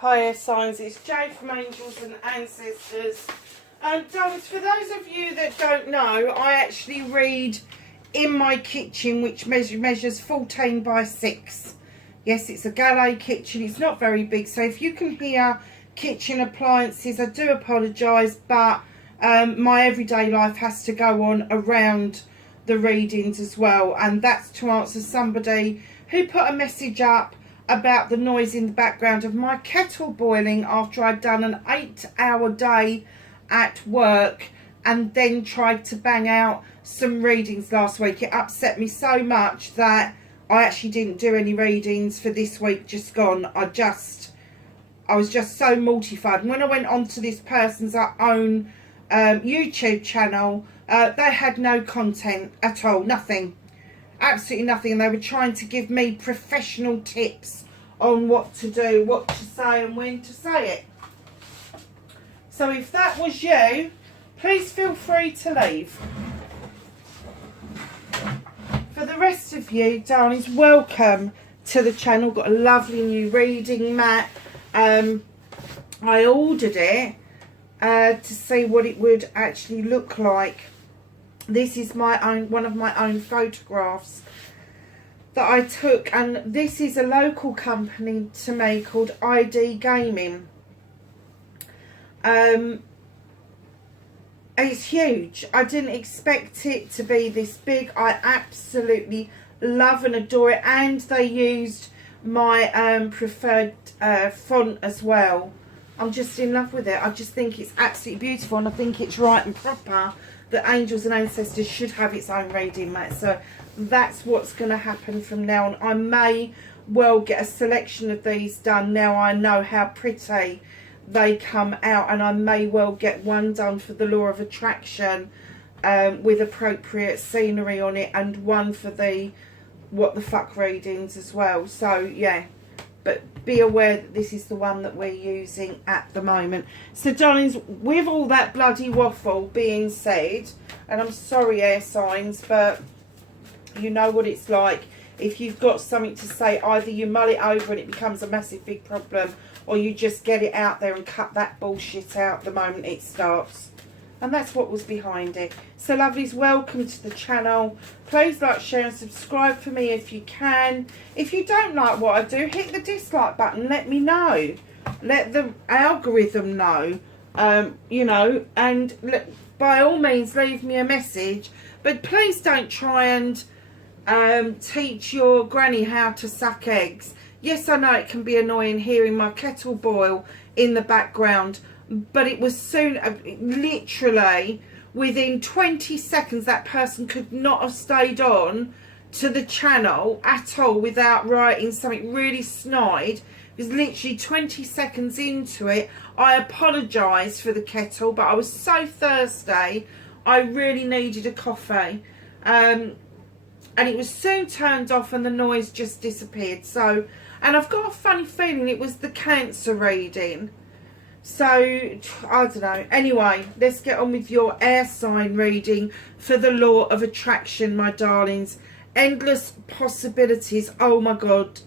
Hi air signs, it's Jay from Angels and Ancestors. Darlings, for those of you that don't know, I actually read in my kitchen, which measures 14 by 6. Yes, it's a Gallet kitchen, it's not very big, so if you can hear kitchen appliances, I do apologise, but my everyday life has to go on around the readings as well, and that's to answer somebody who put a message up about the noise in the background of my kettle boiling after I'd done an 8-hour day at work and then tried to bang out some readings last week. It upset me so much that I actually didn't do any readings for this week just gone. I was just so mortified. And when I went on to this person's own YouTube channel, they had no content at all, nothing. Absolutely nothing, and they were trying to give me professional tips on what to do, what to say and when to say it. So if that was you, please feel free to leave. For the rest of you, darlings, welcome to the channel. Got a lovely new reading mat. I ordered it to see what it would actually look like. This is my own, one of my own photographs that I took, and this is a local company to me called ID Gaming. It's huge. I didn't expect it to be this big. I absolutely love and adore it, and they used my preferred font as well. I'm just in love with it. I just think it's absolutely beautiful, and I think it's right and proper that Angels and Ancestors should have its own reading mat. So that's what's going to happen from now on. I may well get a selection of these done now I know how pretty they come out, and I may well get one done for the Law of Attraction with appropriate scenery on it, and one for the what the fuck readings as well. So yeah, but be aware that this is the one that we're using at the moment. So darlings, with all that bloody waffle being said, and I'm sorry air signs, but you know what it's like. If you've got something to say, either you mull it over and it becomes a massive big problem, or you just get it out there and cut that bullshit out the moment it starts. And that's what was behind it. So lovelies, welcome to the channel. Please like, share and subscribe for me if you can. If you don't like what I do, hit the dislike button. Let me know. Let the algorithm know. You know, and by all means leave me a message. But please don't try and teach your granny how to suck eggs. Yes, I know it can be annoying hearing my kettle boil in the background, but it was soon, literally within 20 seconds, that person could not have stayed on to the channel at all without writing something really snide. It was literally 20 seconds into it. I apologise for the kettle, but I was so thirsty, I really needed a coffee. And it was soon turned off and the noise just disappeared. So, and I've got a funny feeling it was the Cancer reading. So, I don't know. Anyway, let's get on with your air sign reading for the Law of Attraction, my darlings. Endless possibilities. Oh my God.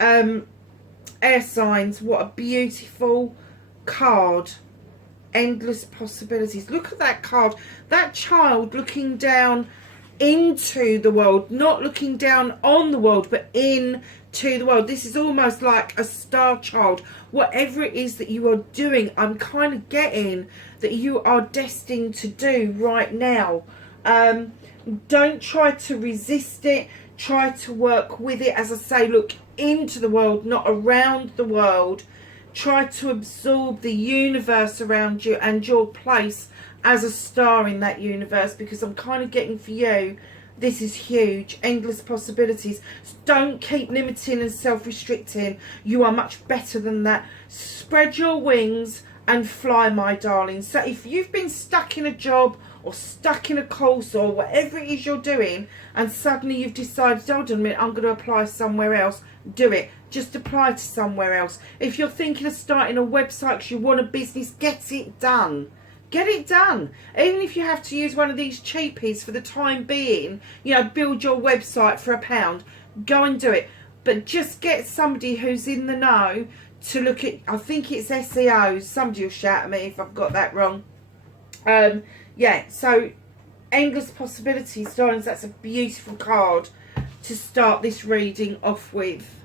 Air signs, what a beautiful card. Endless possibilities. Look at that card. That child looking down into the world, not looking down on the world, but into the world. This is almost like a star child. Whatever it is that you are doing, I'm kind of getting that you are destined to do right now. Don't try to resist it. Try to work with it. As I say, look into the world, not around the world. Try to absorb the universe around you and your place as a star in that universe, because I'm kind of getting for you, this is huge. Endless possibilities. Don't keep limiting and self-restricting. You are much better than that. Spread your wings and fly, my darling. So if you've been stuck in a job or stuck in a course or whatever it is you're doing, and suddenly you've decided, hold on a minute, I'm going to apply somewhere else, do it. Just apply to somewhere else. If you're thinking of starting a website because you want a business, get it done. Get it done. Even if you have to use one of these cheapies for the time being, you know, build your website for £1. Go and do it. but just get somebody who's in the know to look at, I think it's SEO. Somebody will shout at me if I've got that wrong. Yeah, so Endless Possibilities, darlings, that's a beautiful card to start this reading off with.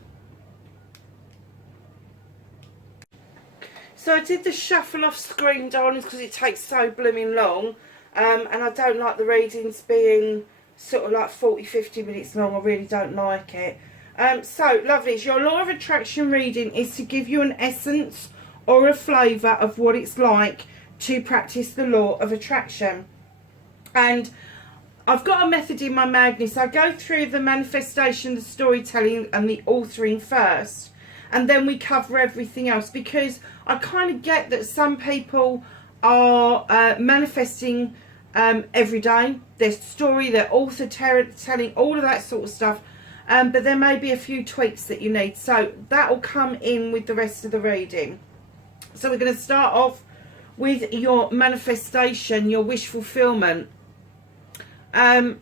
So I did the shuffle off screen, darlings, because it takes so blooming long. And I don't like the readings being sort of like 40-50 minutes long. I really don't like it. So, lovelies, your Law of Attraction reading is to give you an essence or a flavour of what it's like to practice the Law of Attraction. And I've got a method in my madness. I go through the manifestation, the storytelling and the authoring first. And then we cover everything else. Because I kind of get that some people are manifesting every day. Their story, their author telling, all of that sort of stuff. But there may be a few tweaks that you need. So that will come in with the rest of the reading. So we're going to start off with your manifestation, your wish fulfillment. Don,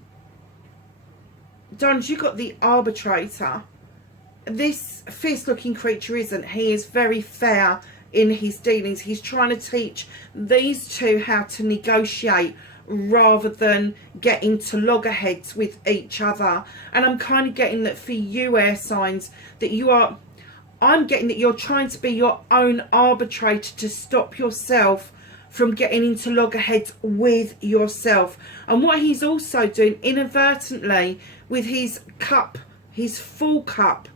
you got the Arbitrator. This fierce looking creature isn't. He is very fair in his dealings. He's trying to teach these two how to negotiate rather than get into loggerheads with each other. And I'm kind of getting that for you, air signs, that you are, I'm getting that you're trying to be your own arbitrator to stop yourself from getting into loggerheads with yourself. And what he's also doing inadvertently with his cup, his full cup,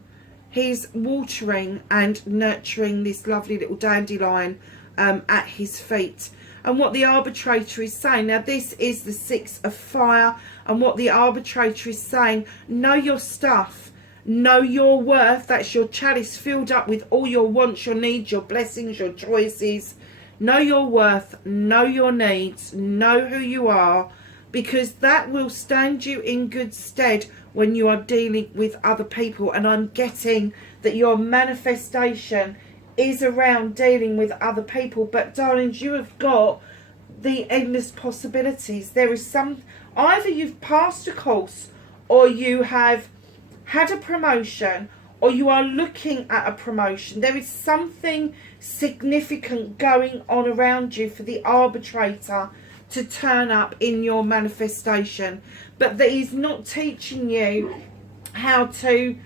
he's watering and nurturing this lovely little dandelion at his feet. And what the Arbitrator is saying, now this is the Six of Fire, and what the Arbitrator is saying, know your stuff, know your worth. That's your chalice filled up with all your wants, your needs, your blessings, your choices. Know your worth, know your needs, know who you are, because that will stand you in good stead when you are dealing with other people. And I'm getting that your manifestation is around dealing with other people. But darlings, you have got the endless possibilities. There is some, either you've passed a course, or you have had a promotion, or you are looking at a promotion. There is something significant going on around you for the Arbitrator to turn up in your manifestation. But that he's not teaching you how to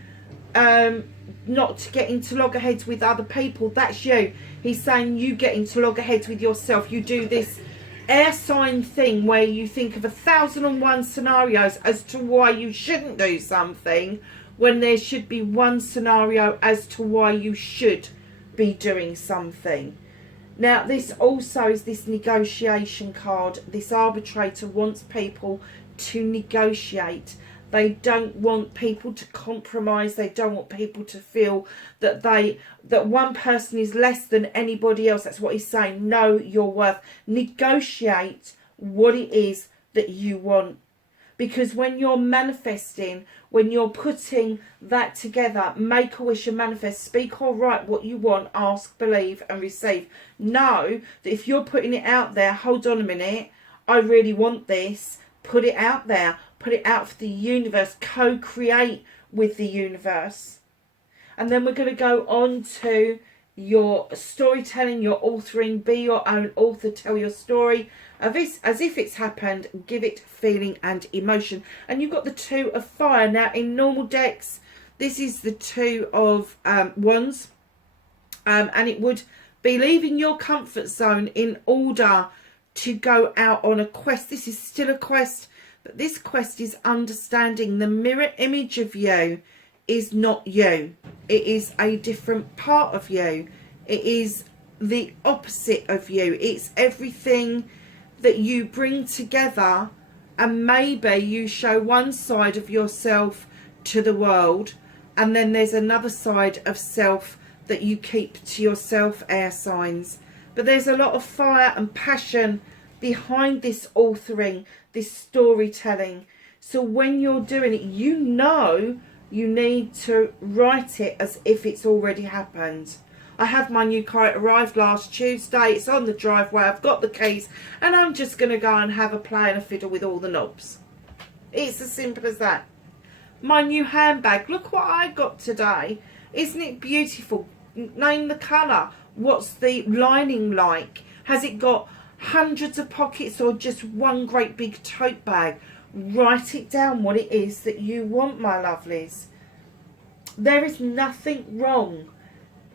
not to get into loggerheads with other people. That's you. He's saying you get into loggerheads with yourself. You do this air sign thing where you think of 1,001 scenarios as to why you shouldn't do something, when there should be one scenario as to why you should be doing something. Now this also is this negotiation card. This Arbitrator wants people to negotiate. They don't want people to compromise. They don't want people to feel that that one person is less than anybody else. That's what he's saying. Know your worth. Negotiate what it is that you want. Because when you're manifesting, when you're putting that together, make a wish and manifest, speak or write what you want, ask, believe and receive. Know that if you're putting it out there, hold on a minute, I really want this, put it out there, put it out for the universe, co-create with the universe. And then we're going to go on to your storytelling, your authoring. Be your own author, tell your story as if it's happened, give it feeling and emotion. And you've got the Two of Fire. Now in normal decks, this is the Two of Wands, and it would be leaving your comfort zone in order to go out on a quest. This is still a quest, but this quest is understanding the mirror image of you is not you. It is a different part of you. It is the opposite of you. It's everything that you bring together, and maybe you show one side of yourself to the world, and then there's another side of self that you keep to yourself, air signs. But there's a lot of fire and passion behind this authoring, this storytelling. So when you're doing it, you know you need to write it as if it's already happened. I have my new car. It arrived last Tuesday. It's on the driveway. I've got the keys, and I'm just going to go and have a play and a fiddle with all the knobs. It's as simple as that. My new handbag. Look what I got today. Isn't it beautiful? Name the colour. What's the lining like? Has it got hundreds of pockets or just one great big tote bag? Write it down what it is that you want, my lovelies. There is nothing wrong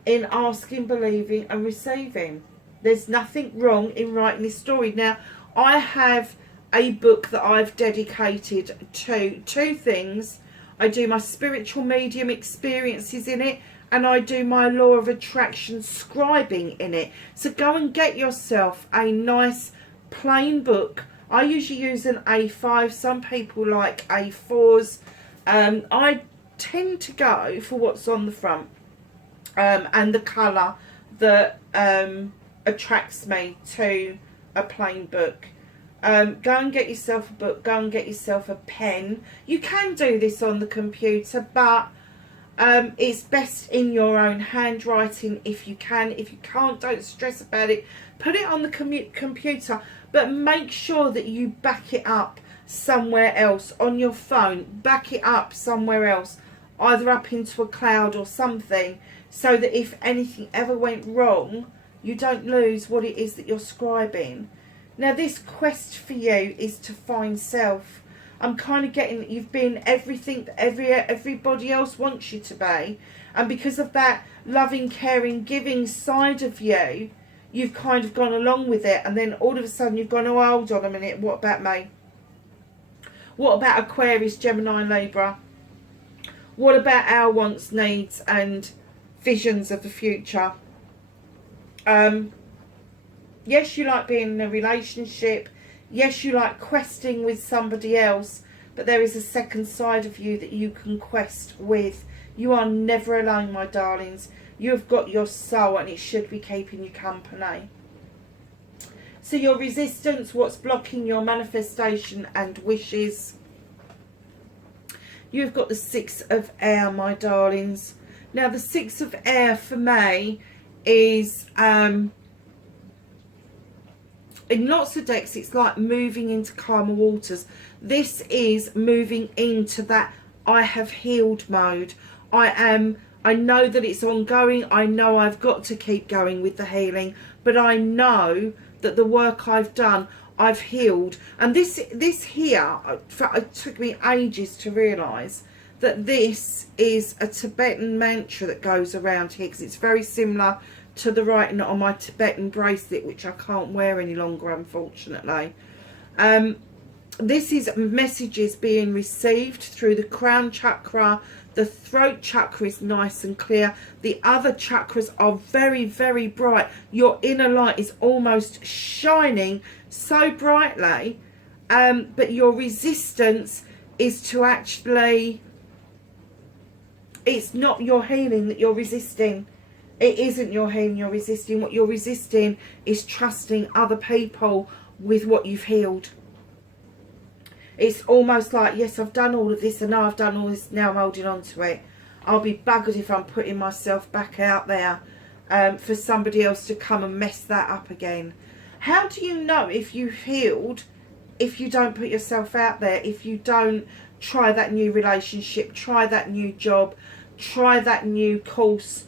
in asking, believing and receiving. There's nothing wrong in writing this story. Now, I have a book that I've dedicated to two things. I do my spiritual medium experiences in it, and I do my law of attraction scribing in it. So go and get yourself a nice plain book. I usually use an A5. Some people like A4s. I tend to go for what's on the front and the colour that attracts me to a plain book. Go and get yourself a book. Go and get yourself a pen. You can do this on the computer, but it's best in your own handwriting if you can. If you can't, don't stress about it. Put it on the computer, but make sure that you back it up somewhere else on your phone. Back it up somewhere else, either up into a cloud or something, so that if anything ever went wrong, you don't lose what it is that you're scribing. Now, this quest for you is to find self. I'm kind of getting that you've been everything that everybody else wants you to be. And because of that loving, caring, giving side of you, you've kind of gone along with it. And then all of a sudden you've gone, oh, hold on a minute, what about me? What about Aquarius, Gemini and Libra? What about our wants, needs and visions of the future? Yes, you like being in a relationship. Yes, you like questing with somebody else. But there is a second side of you that you can quest with. You are never alone, my darlings. You have got your soul, and it should be keeping you company. So your resistance, what's blocking your manifestation and wishes? You've got the Six of Air, my darlings. Now, the Six of Air for me is... in lots of decks, it's like moving into calmer waters. This is moving into that I have healed mode. I know that it's ongoing. I know I've got to keep going with the healing. But I know that the work I've done, I've healed. And this here, it took me ages to realise that this is a Tibetan mantra that goes around here, because it's very similar to the writing on my Tibetan bracelet, which I can't wear any longer, unfortunately. This is messages being received through the crown chakra. The throat chakra is nice and clear. The other chakras are very, very bright. Your inner light is almost shining so brightly. But your resistance is to actually... it's not your healing that you're resisting. It isn't your healing you're resisting. What you're resisting is trusting other people with what you've healed. It's almost like, yes, I've done all of this, and now I've done all this, now I'm holding on to it. I'll be buggered if I'm putting myself back out there for somebody else to come and mess that up again. How do you know if you've healed if you don't put yourself out there, if you don't try that new relationship, try that new job, try that new course?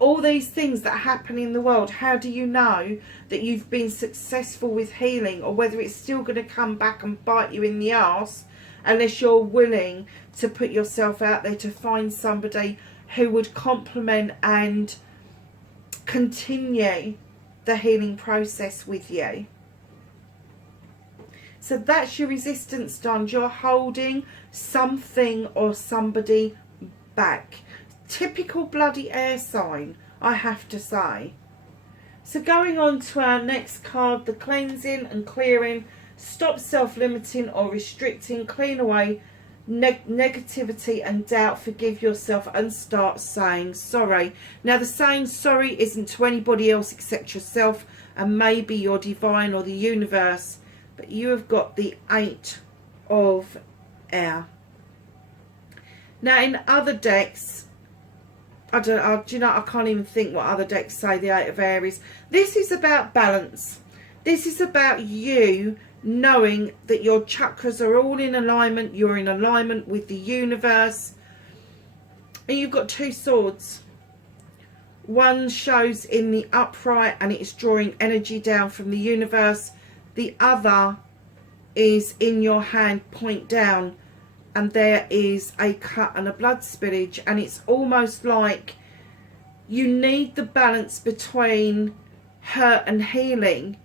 All these things that happen in the world, how do you know that you've been successful with healing, or whether it's still going to come back and bite you in the arse unless you're willing to put yourself out there to find somebody who would complement and continue the healing process with you? So that's your resistance done. You're holding something or somebody back. Typical bloody air sign, I have to say. So going on to our next card, the cleansing and clearing. Stop self-limiting or restricting. Clean away negativity and doubt. Forgive yourself and start saying sorry. Now, the saying sorry isn't to anybody else except yourself and maybe your divine or the universe. But you have got the Eight of Air. Now, in other decks, I can't even think what other decks say the Eight of Air is. This is about balance. This is about you knowing that your chakras are all in alignment, you're in alignment with the universe. And you've got two swords. One shows in the upright and it's drawing energy down from the universe. The other is in your hand, point down, and there is a cut and a blood spillage, and it's almost like you need the balance between hurt and healing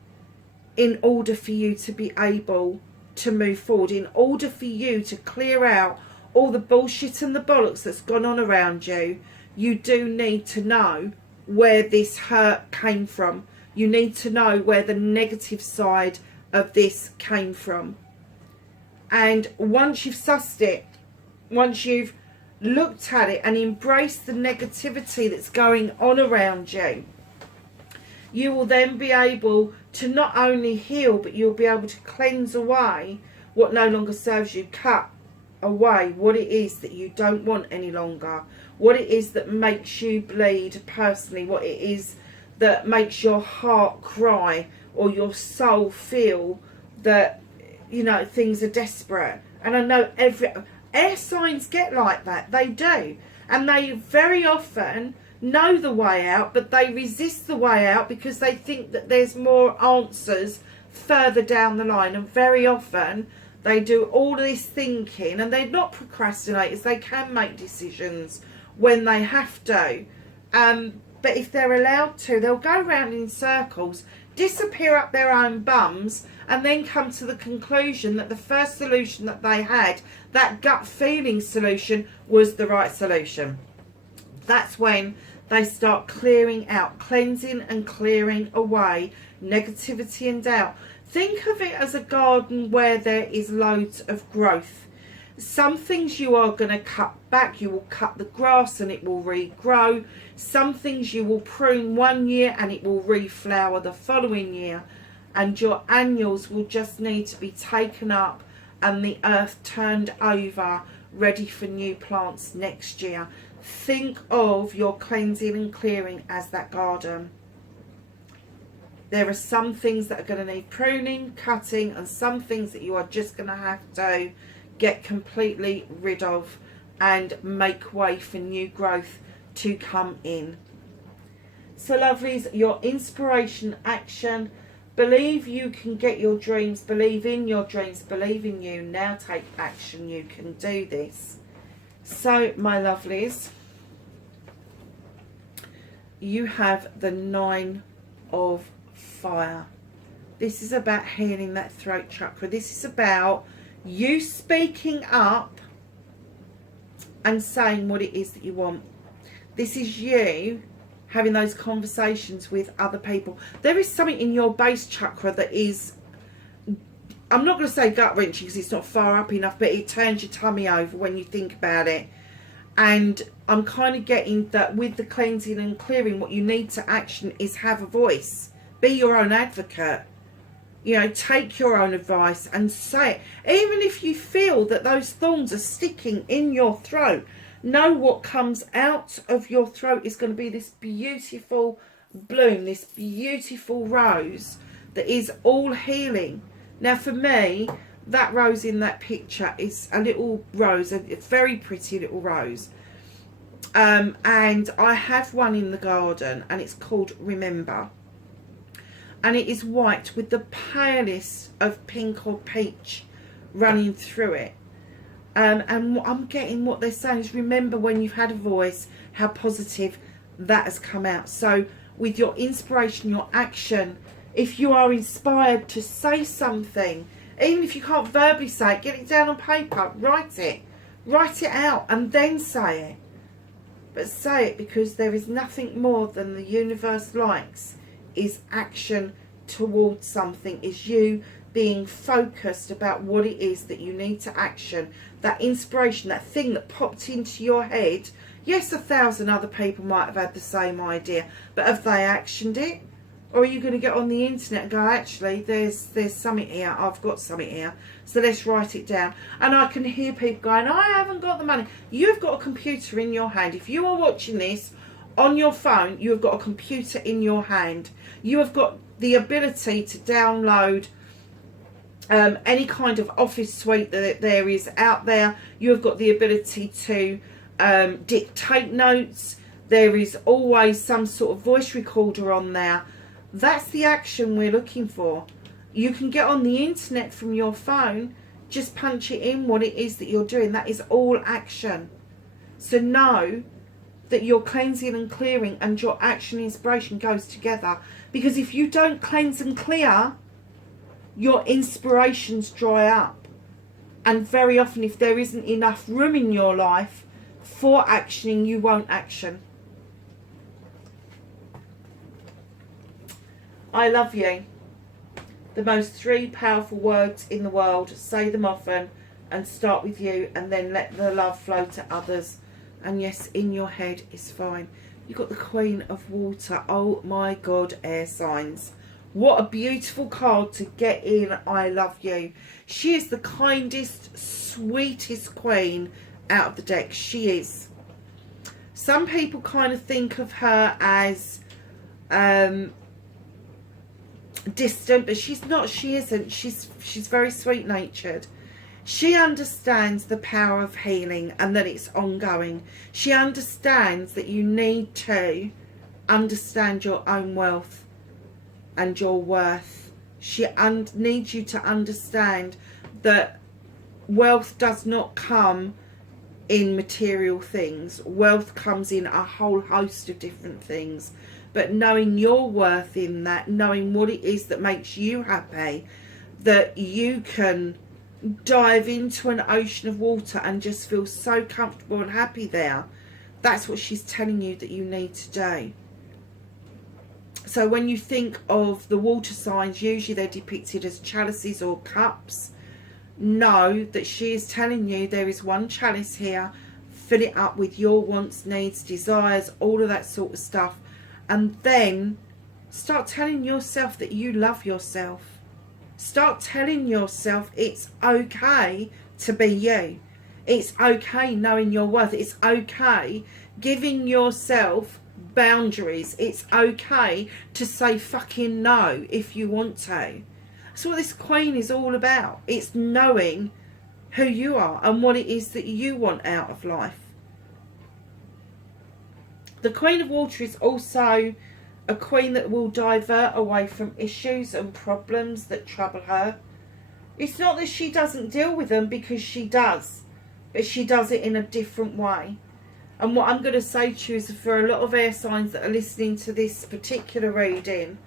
in order for you to be able to move forward, in order for you to clear out all the bullshit and the bollocks that's gone on around you. You do need to know where this hurt came from. You need to know where the negative side of this came from. And once you've sussed it, once you've looked at it and embraced the negativity that's going on around you, you will then be able to not only heal, but you'll be able to cleanse away what no longer serves you, cut away what it is that you don't want any longer, what it is that makes you bleed personally, what it is that makes your heart cry or your soul feel that, you know, things are desperate. And I know every air signs get like that, they do, and they very often know the way out, but they resist the way out because they think that there's more answers further down the line. And very often they do all this thinking, and they're not procrastinators, they can make decisions when they have to, but if they're allowed to, they'll go round in circles, disappear up their own bums, and then come to the conclusion that the first solution that they had, that gut feeling solution, was the right solution. That's when they start clearing out, cleansing and clearing away negativity and doubt. Think of it as a garden where there is loads of growth. Some things you are going to cut back. You will cut the grass and it will regrow. Some things you will prune one year and it will reflower the following year. And your annuals will just need to be taken up and the earth turned over, ready for new plants next year. Think of your cleansing and clearing as that garden. There are some things that are going to need pruning, cutting, and some things that you are just going to have to get completely rid of and make way for new growth to come in. So lovelies, your inspiration action. Believe you can get your dreams. Believe in your dreams. Believe in you. Now take action. You can do this. So my lovelies, you have the 9 of Fire. This is about healing that throat chakra. This is about you speaking up and saying what it is that you want. This is you having those conversations with other people. There is something in your base chakra that is, I'm not going to say gut-wrenching because it's not far up enough, but it turns your tummy over when you think about it. And I'm kind of getting that with the cleansing and clearing, what you need to action is have a voice. Be your own advocate. You know, take your own advice and say it. Even if you feel that those thorns are sticking in your throat, know what comes out of your throat is going to be this beautiful bloom, this beautiful rose that is all healing. Now for me, that rose in that picture is a little rose, a very pretty little rose. And I have one in the garden and it's called Remember. And it is white with the palest of pink or peach running through it. And what I'm getting, what they're saying is, remember when you've had a voice, how positive that has come out. So with your inspiration, your action, if you are inspired to say something, even if you can't verbally say it, get it down on paper, write it out and then say it. But say it, because there is nothing more than the universe likes is action towards something, is you being focused about what it is that you need to action. That inspiration, that thing that popped into your head. Yes, 1,000 other people might have had the same idea, but have they actioned it? Or are you going to get on the internet and go, actually, there's something here, I've got something here, so let's write it down. And I can hear people going, I haven't got the money. You've got a computer in your hand. If you are watching this on your phone, you have got a computer in your hand. You have got the ability to download any kind of office suite that there is out there. You've got the ability to dictate notes. There is always some sort of voice recorder on there. That's the action we're looking for. You can get on the internet from your phone, just punch it in what it is that you're doing. That is all action. So know that your cleansing and clearing and your action inspiration goes together. Because if you don't cleanse and clear, your inspirations dry up. And very often, if there isn't enough room in your life for actioning, you won't action. I love you. The most 3 powerful words in the world. Say them often and start with you, and then let the love flow to others. And yes, in your head is fine. You've got the Queen of Water. Oh my God, air signs. What a beautiful card to get in. I love you. She is the kindest, sweetest queen out of the deck. She is. Some people kind of think of her as distant, but she's not. She isn't. She's very sweet natured. She understands the power of healing and that it's ongoing. She understands that you need to understand your own wealth and your worth. She needs you to understand that wealth does not come in material things. Wealth comes in a whole host of different things. But knowing your worth in that, knowing what it is that makes you happy, that you can dive into an ocean of water and just feel so comfortable and happy there. That's what she's telling you that you need to do. So when you think of the water signs, usually they're depicted as chalices or cups. Know that she is telling you there is one chalice here. Fill it up with your wants, needs, desires, all of that sort of stuff. And then start telling yourself that you love yourself. Start telling yourself it's okay to be you. It's okay knowing your worth. It's okay giving yourself boundaries. It's okay to say fucking no if you want to. That's what this Queen is all about. It's knowing who you are and what it is that you want out of life. The Queen of Water is also a queen that will divert away from issues and problems that trouble her. It's not that she doesn't deal with them, because she does, but she does it in a different way. And what I'm going to say to you is, for a lot of air signs that are listening to this particular reading,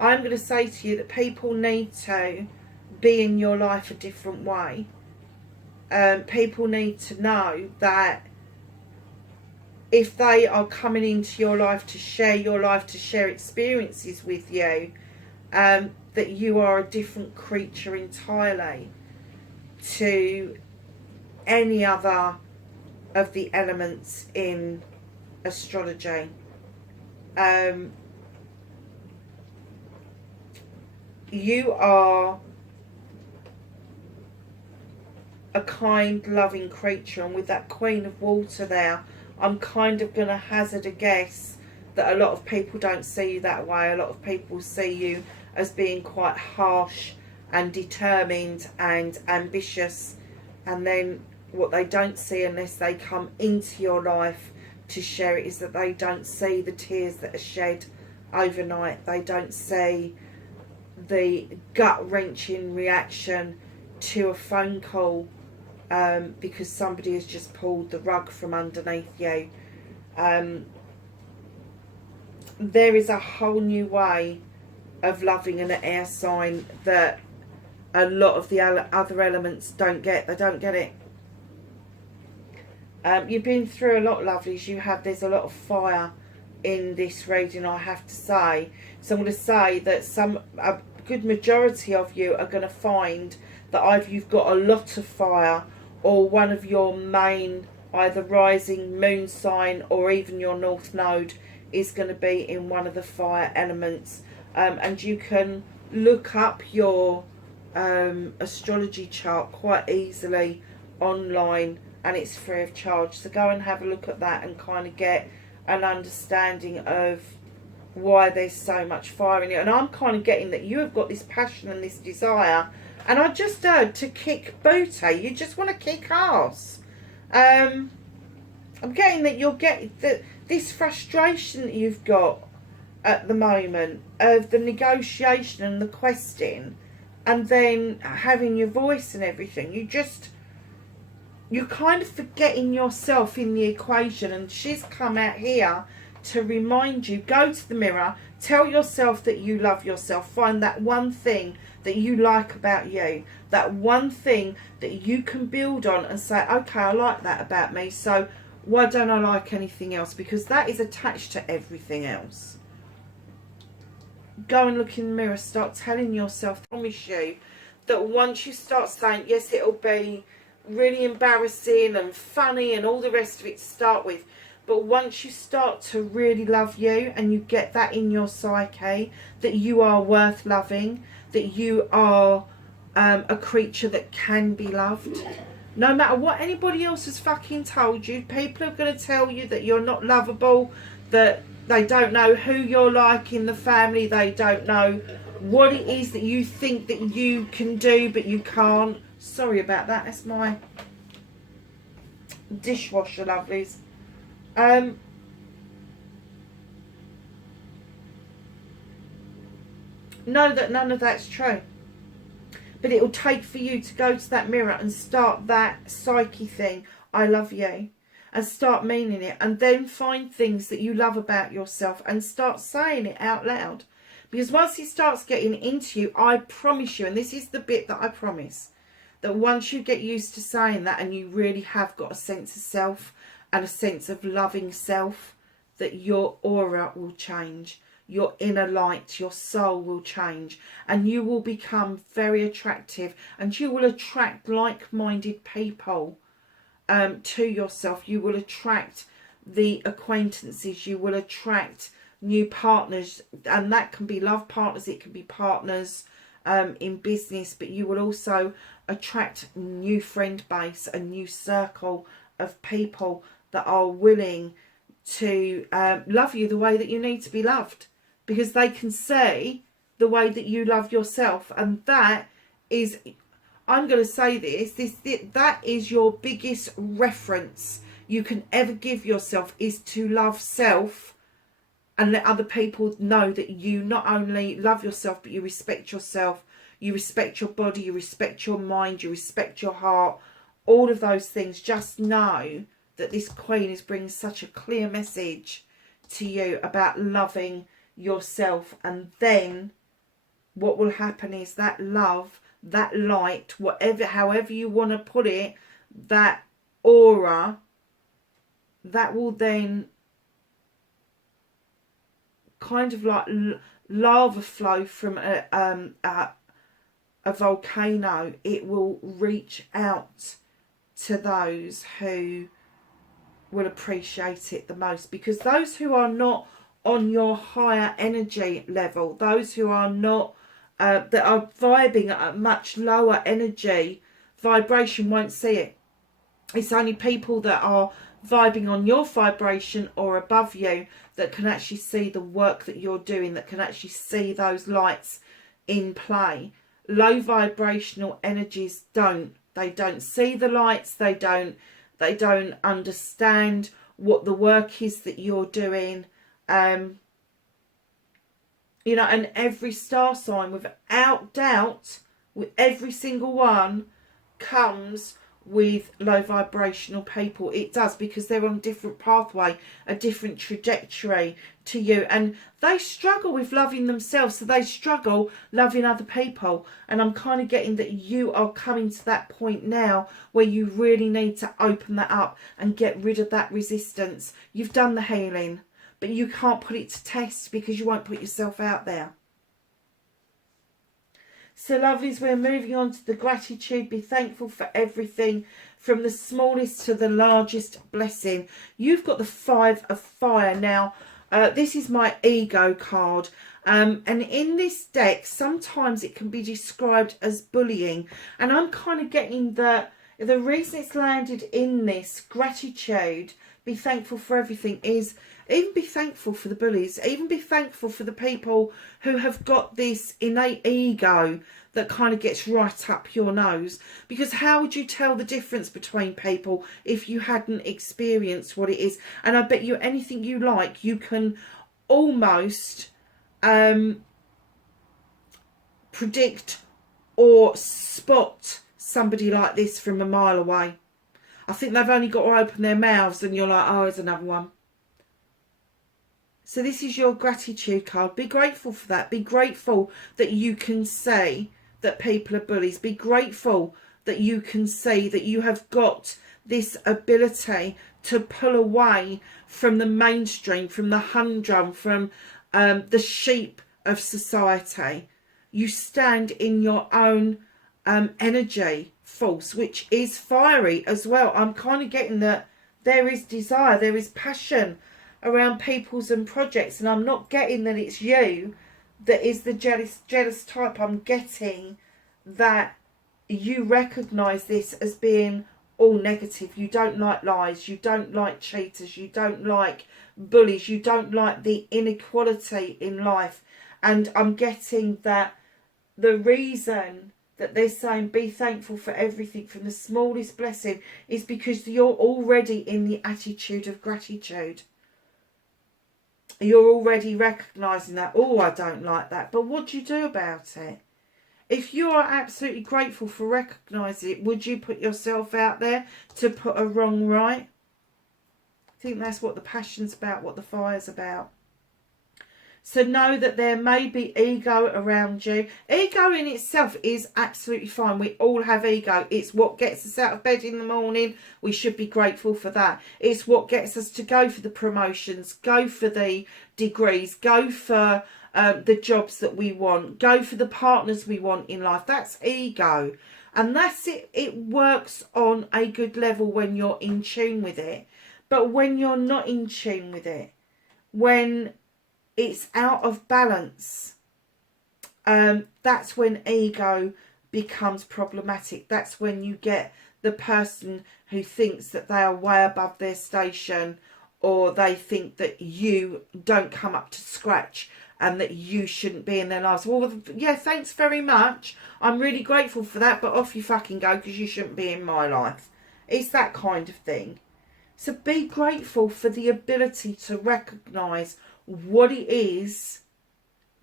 I'm going to say to you that people need to be in your life a different way. People need to know that if they are coming into your life, to share experiences with you, that you are a different creature entirely to any other of the elements in astrology. You are a kind, loving creature, and with that Queen of Water there, I'm kind of going to hazard a guess that a lot of people don't see you that way. A lot of people see you as being quite harsh and determined and ambitious. And then what they don't see, unless they come into your life to share it, is that they don't see the tears that are shed overnight. They don't see the gut-wrenching reaction to a phone call because somebody has just pulled the rug from underneath you. There is a whole new way of loving an air sign that a lot of the other elements don't get. They don't get it. You've been through a lot, lovelies. There's a lot of fire in this reading, I have to say. So I'm going to say that a good majority of you are going to find that either you've got a lot of fire, or one of your main either rising moon sign or even your north node is going to be in one of the fire elements. And you can look up your astrology chart quite easily online, and it's free of charge. So go and have a look at that and kind of get an understanding of why there's so much fire in it. And I'm kind of getting that you have got this passion and this desire, And I just heard to kick booty. You just want to kick ass. I'm getting that you'll get that this frustration that you've got at the moment of the negotiation and the questing, and then having your voice and everything. You're kind of forgetting yourself in the equation, and she's come out here to remind you. Go to the mirror, tell yourself that you love yourself, find that one thing that you like about you, that one thing that you can build on and say, okay, I like that about me, so why don't I like anything else? Because that is attached to everything else. Go and look in the mirror, start telling yourself, I promise you that once you start saying, yes, it'll be really embarrassing and funny and all the rest of it to start with, but once you start to really love you and you get that in your psyche, that you are worth loving, that you are a creature that can be loved, no matter what anybody else has fucking told you. People are going to tell you that you're not lovable, that they don't know who you're like in the family, they don't know what it is that you think that you can do but you can't. Sorry about that, that's my dishwasher, lovelies. Know that none of that's true. But it will take for you to go to that mirror and start that psyche thing, I love you, and start meaning it, and then find things that you love about yourself and start saying it out loud. Because once it starts getting into you, I promise you, and this is the bit that I promise, that once you get used to saying that and you really have got a sense of self and a sense of loving self, that your aura will change. Your inner light, your soul will change, and you will become very attractive, and you will attract like-minded people to yourself. You will attract the acquaintances, you will attract new partners, and that can be love partners, it can be partners in business, but you will also attract new friend base, a new circle of people that are willing to love you the way that you need to be loved. Because they can see the way that you love yourself. And that is, I'm going to say that is your biggest reference you can ever give yourself, is to love self and let other people know that you not only love yourself, but you respect yourself, you respect your body, you respect your mind, you respect your heart, all of those things. Just know that this Queen is bringing such a clear message to you about loving yourself, and then what will happen is that love, that light, whatever, however you want to put it, that aura, that will then kind of like lava flow from a volcano. It will reach out to those who will appreciate it the most, because those who are not on your higher energy level, those who are not that are vibing at a much lower energy vibration, won't see it. It's only people that are vibing on your vibration or above you that can actually see the work that you're doing, that can actually see those lights in play. Low vibrational energies don't see the lights, they don't understand what the work is that you're doing. You know, and every star sign, without doubt, with every single one, comes with low vibrational people. It does, because they're on a different pathway, a different trajectory to you, and they struggle with loving themselves, so they struggle loving other people. And I'm kind of getting that you are coming to that point now where you really need to open that up and get rid of that resistance. You've done the healing, but you can't put it to test because you won't put yourself out there. So lovelies, we're moving on to the gratitude. Be thankful for everything, from the smallest to the largest blessing. You've got the 5 of Fire. Now, this is my ego card. And in this deck, sometimes it can be described as bullying. And I'm kind of getting the reason it's landed in this gratitude, be thankful for everything, is even be thankful for the bullies. Even be thankful for the people who have got this innate ego that kind of gets right up your nose, because how would you tell the difference between people if you hadn't experienced what it is? And I bet you anything you like, you can almost predict or spot somebody like this from a mile away. I think they've only got to open their mouths and you're like, oh, there's another one. So this is your gratitude card. Be grateful for that. Be grateful that you can say that people are bullies. Be grateful that you can see that you have got this ability to pull away from the mainstream, from the humdrum, from the sheep of society. You stand in your own energy force, which is fiery as well. I'm kind of getting that there is desire, there is passion around peoples and projects, and I'm not getting that it's you that is the jealous type. I'm getting that you recognise this as being all negative. You don't like lies, you don't like cheaters, you don't like bullies, you don't like the inequality in life. And I'm getting that the reason that they're saying be thankful for everything from the smallest blessing is because you're already in the attitude of gratitude. You're already recognising that, oh, I don't like that, but what do you do about it? If you are absolutely grateful for recognising it, would you put yourself out there to put a wrong right? I think that's what the passion's about, what the fire's about. So know that there may be ego around you. Ego in itself is absolutely fine. We all have ego. It's what gets us out of bed in the morning. We should be grateful for that. It's what gets us to go for the promotions, go for the degrees, go for the jobs that we want, go for the partners we want in life. That's ego. And that's it. It works on a good level when you're in tune with it. But when you're not in tune with it, when it's out of balance, that's when ego becomes problematic. That's when you get the person who thinks that they are way above their station, or they think that you don't come up to scratch and that you shouldn't be in their lives. Well, yeah, thanks very much. I'm really grateful for that, but off you fucking go because you shouldn't be in my life. It's that kind of thing. So be grateful for the ability to recognise what it is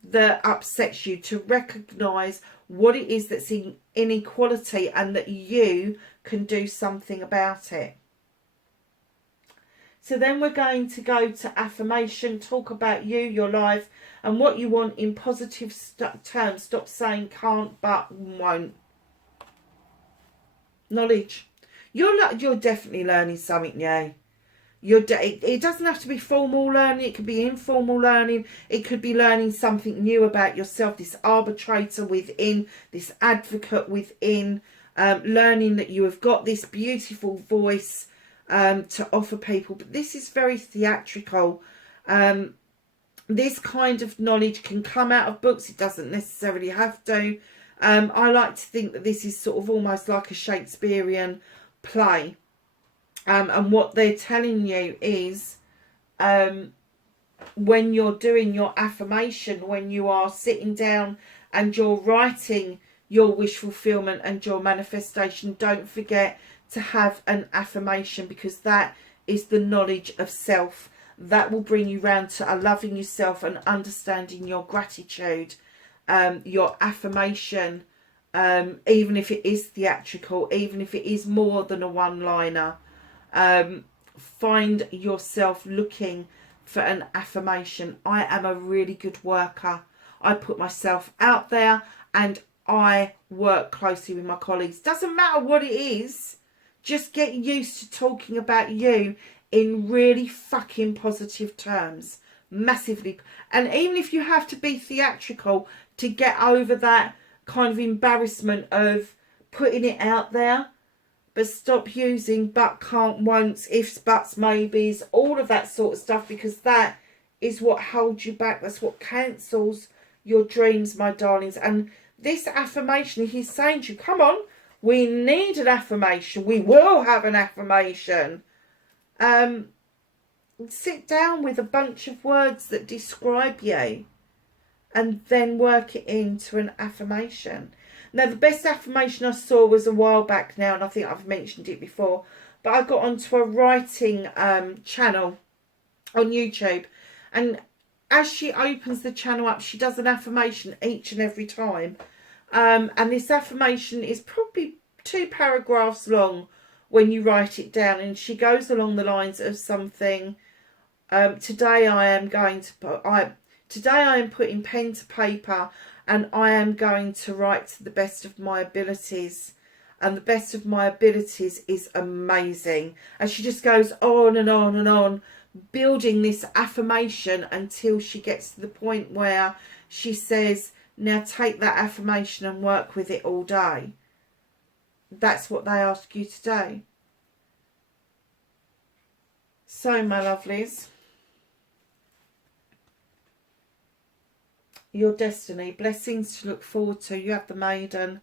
that upsets you, to recognise what it is that's in inequality, and that you can do something about it. So then we're going to go to affirmation, talk about you, your life, and what you want in positive terms. Stop saying can't, but, won't. Knowledge. You're definitely learning something new. It doesn't have to be formal learning. It could be informal learning. It could be learning something new about yourself, this arbitrator within, this advocate within, learning that you have got this beautiful voice to offer people. But this is very theatrical. This kind of knowledge can come out of books. It doesn't necessarily have to. I like to think that this is sort of almost like a Shakespearean play. And what they're telling you is, when you're doing your affirmation, when you are sitting down and you're writing your wish fulfillment and your manifestation, don't forget to have an affirmation, because that is the knowledge of self. That will bring you round to loving yourself and understanding your gratitude. Your affirmation, even if it is theatrical, even if it is more than a one-liner, find yourself looking for an affirmation. I am a really good worker. I put myself out there and I work closely with my colleagues. Doesn't matter what it is. Just get used to talking about you in really fucking positive terms. Massively. And even if you have to be theatrical to get over that kind of embarrassment of putting it out there, but stop using but, can't, won'ts, ifs, buts, maybes, all of that sort of stuff, because that is what holds you back. That's what cancels your dreams, my darlings. And this affirmation, he's saying to you, come on, we need an affirmation. We will have an affirmation. Sit down with a bunch of words that describe you and then work it into an affirmation. Now, the best affirmation I saw was a while back now, and I think I've mentioned it before, but I got onto a writing channel on YouTube, and as she opens the channel up, she does an affirmation each and every time. And this affirmation is probably 2 paragraphs long when you write it down, and she goes along the lines of something. Today I am putting pen to paper, and I am going to write to the best of my abilities. And the best of my abilities is amazing. And she just goes on and on and on, building this affirmation until she gets to the point where she says, now take that affirmation and work with it all day. That's what they ask you to do. So, my lovelies, your destiny, blessings to look forward to. You have the maiden.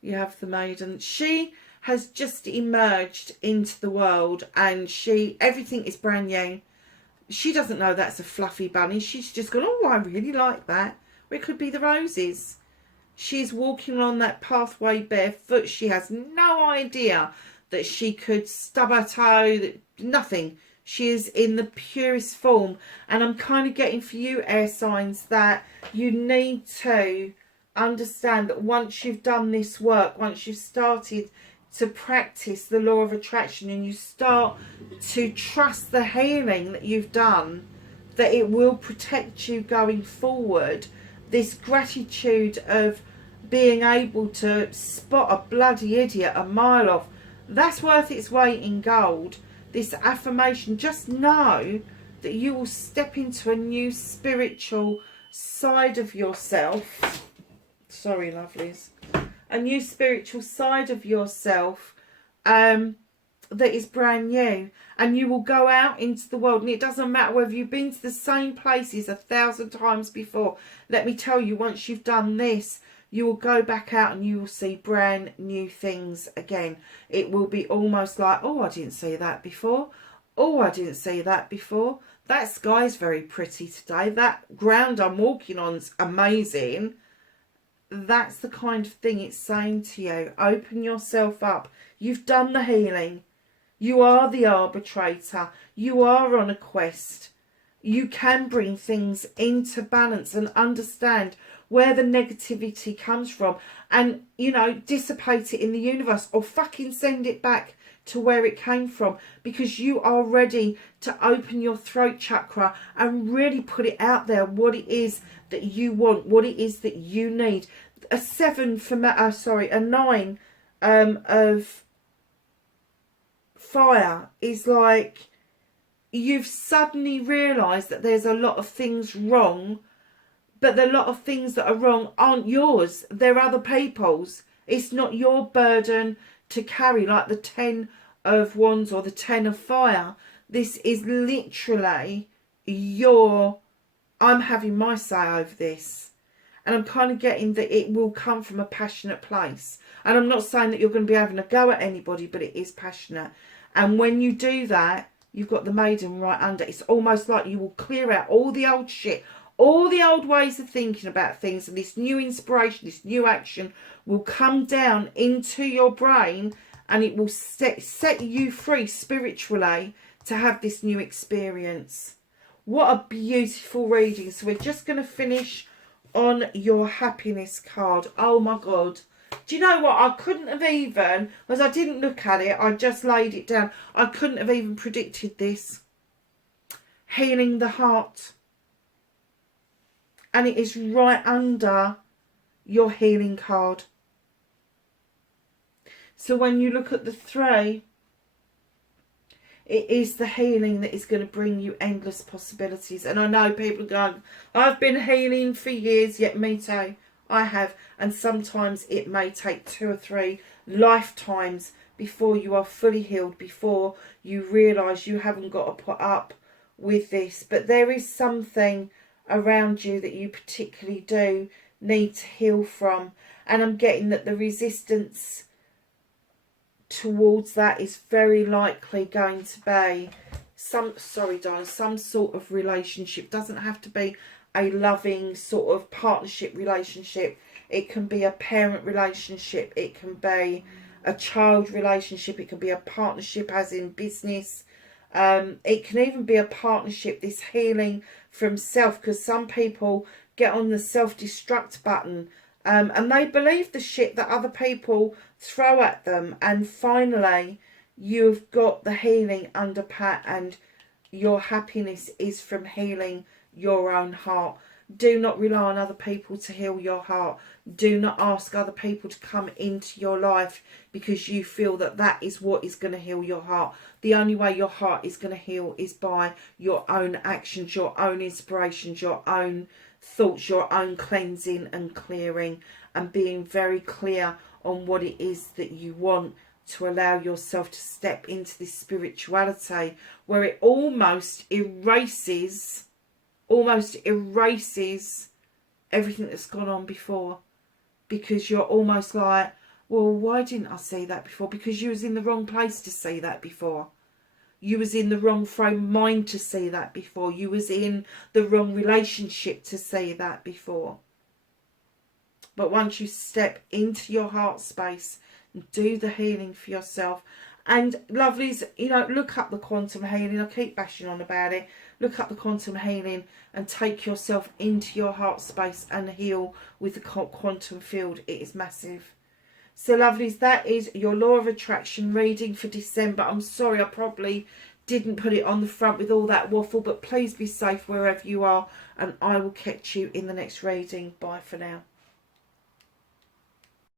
You have the maiden. She has just emerged into the world, and everything is brand new. She doesn't know that's a fluffy bunny. She's just gone, oh, I really like that. Or it could be the roses. She's walking along that pathway barefoot. She has no idea that she could stub her toe, nothing. She is in the purest form. And I'm kind of getting for you, air signs, that you need to understand that once you've done this work, once you've started to practice the law of attraction, and you start to trust the healing that you've done, that it will protect you going forward. This gratitude of being able to spot a bloody idiot a mile off, that's worth its weight in gold. This affirmation, just know that you will step into a new spiritual side of yourself. Sorry, lovelies. A new spiritual side of yourself that is brand new. And you will go out into the world, and it doesn't matter whether you've been to the same places 1,000 times before. Let me tell you, once you've done this, you will go back out and you will see brand new things again. It will be almost like, oh, I didn't see that before. Oh, I didn't see that before. That sky's very pretty today. That ground I'm walking on's amazing. That's the kind of thing it's saying to you. Open yourself up. You've done the healing. You are the arbitrator. You are on a quest. You can bring things into balance and understand where the negativity comes from, and, you know, dissipate it in the universe, or fucking send it back to where it came from, because you are ready to open your throat chakra and really put it out there, what it is that you want, what it is that you need. A 9 of fire is like you've suddenly realised that there's a lot of things wrong, but a lot of things that are wrong aren't yours. They're other people's. It's not your burden to carry, like the 10 of Wands or the 10 of Fire. This is literally I'm having my say over this. And I'm kind of getting that it will come from a passionate place. And I'm not saying that you're going to be having a go at anybody, but it is passionate. And when you do that, you've got the maiden right under. It's almost like you will clear out all the old shit, all the old ways of thinking about things, and this new inspiration, this new action will come down into your brain, and it will set you free spiritually to have this new experience. What a beautiful reading. So we're just going to finish on your happiness card. Oh my God. Do you know what? I couldn't have even, as I didn't look at it, I just laid it down. I couldn't have even predicted this. Healing the heart. And it is right under your healing card. So when you look at the 3, it is the healing that is going to bring you endless possibilities. And I know people go, I've been healing for years. Yet me too. I have. And sometimes it may take 2 or 3 lifetimes before you are fully healed, before you realise you haven't got to put up with this. But there is something around you that you particularly do need to heal from. And I'm getting that the resistance towards that is very likely going to be some sort of relationship. Doesn't have to be a loving sort of partnership relationship. It can be a parent relationship. It can be a child relationship. It can be a partnership, as in business. It can even be a partnership, this healing from self, because some people get on the self-destruct button and they believe the shit that other people throw at them. And finally, you've got the healing under pat, and your happiness is from healing your own heart. Do not rely on other people to heal your heart. Do not ask other people to come into your life because you feel that that is what is going to heal your heart. The only way your heart is going to heal is by your own actions, your own inspirations, your own thoughts, your own cleansing and clearing, and being very clear on what it is that you want, to allow yourself to step into this spirituality where it almost erases everything that's gone on before, because you're almost like, well, why didn't I see that before? Because you was in the wrong place to see that before. You was in the wrong frame of mind to see that before. You was in the wrong relationship to see that before. But once you step into your heart space and do the healing for yourself, and lovelies, you know, look up the quantum healing. I keep bashing on about it. Look up the quantum healing and take yourself into your heart space and heal with the quantum field. It is massive. So lovelies, that is your law of attraction reading for December. I'm sorry I probably didn't put it on the front with all that waffle, but please be safe wherever you are, and I will catch you in the next reading. Bye for now.